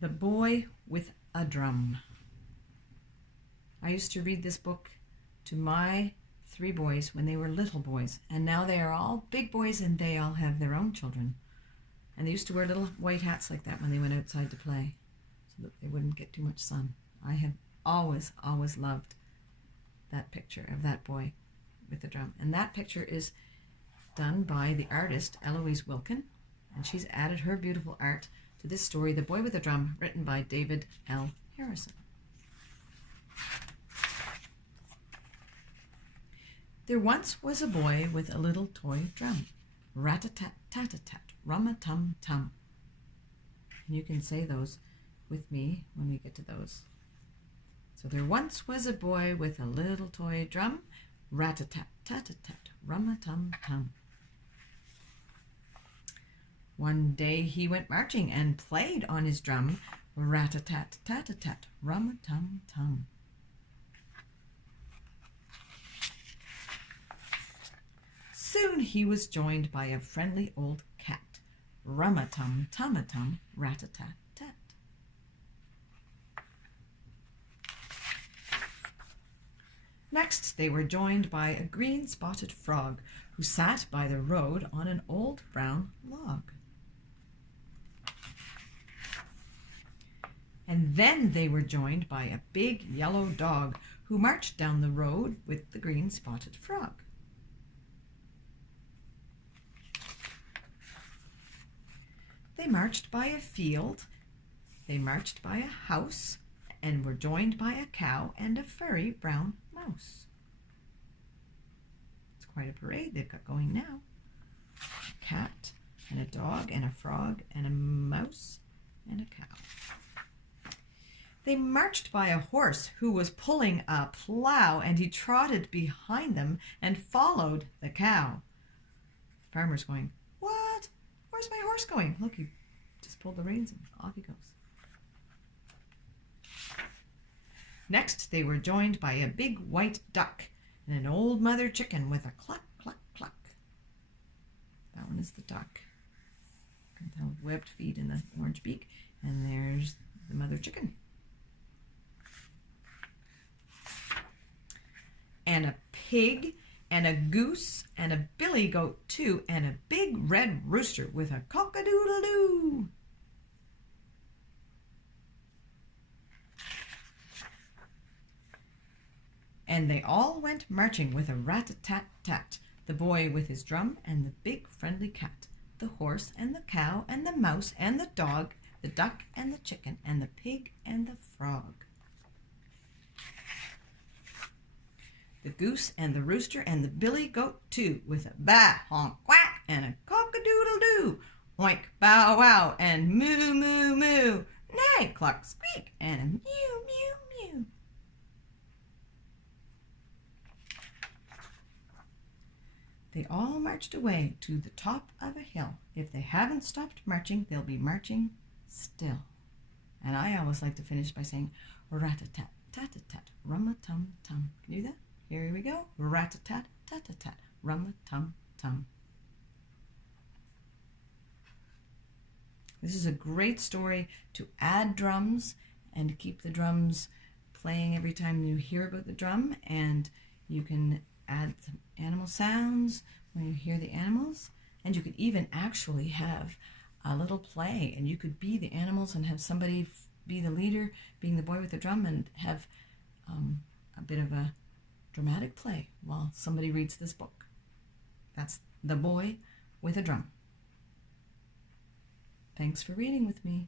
The Boy with a Drum. I used to read this book to my 3 boys when they were little boys, and now they are all big boys and they all have their own children. And they used to wear little white hats like that when they went outside to play so that they wouldn't get too much sun. I have always loved that picture of that boy with the drum. And that picture is done by the artist Eloise Wilkin, and she's added her beautiful art to this story, The Boy with a Drum, written by David L. Harrison. There once was a boy with a little toy drum. Rat-a-tat-tat-a-tat, rum-a-tum-tum. And you can say those with me when we get to those. So there once was a boy with a little toy drum. Rat-a-tat-tat-a-tat, rum-a-tum-tum. One day he went marching and played on his drum. Rat-a-tat-tat-a-tat, rum-a-tum-tum. Soon he was joined by a friendly old cat. Rum-a-tum-tum-a-tum, rat-a-tat-tat. Next they were joined by a green-spotted frog who sat by the road on an old brown log. And then they were joined by a big yellow dog who marched down the road with the green-spotted frog. They marched by a field, they marched by a house, and were joined by a cow and a furry brown mouse. It's quite a parade they've got going now. A cat and a dog and a frog and a mouse and a cow. They marched by a horse who was pulling a plow, and he trotted behind them and followed the cow. The farmer's going, "What? Where's my horse going?" Look, he just pulled the reins and off he goes. Next, they were joined by a big white duck and an old mother chicken with a cluck, cluck, cluck. That one is the duck. You can tell webbed feet and the orange beak. And there's the mother chicken. And a pig, and a goose, and a billy goat too, and a big red rooster with a cock-a-doodle-doo. And they all went marching with a rat-a-tat-tat, the boy with his drum and the big friendly cat, the horse and the cow and the mouse and the dog, the duck and the chicken and the pig and the frog. The goose and the rooster and the billy goat too, with a baa, honk, quack, and a cock-a-doodle-doo, oink, bow, wow, and moo, moo, moo, neigh, cluck, squeak, and a mew, mew, mew. They all marched away to the top of a hill. If they haven't stopped marching, they'll be marching still. And I always like to finish by saying, rat-a-tat, tat-a-tat, rum-a-tum-tum. Can you do that? Here we go. Rat-a-tat, tat-a-tat, rum-a-tum-tum. This is a great story to add drums and to keep the drums playing every time you hear about the drum. And you can add some animal sounds when you hear the animals. And you could even actually have a little play. And you could be the animals and have somebody be the leader, being the boy with the drum, and have a bit of a dramatic play while somebody reads this book. That's The Boy with a Drum. Thanks for reading with me.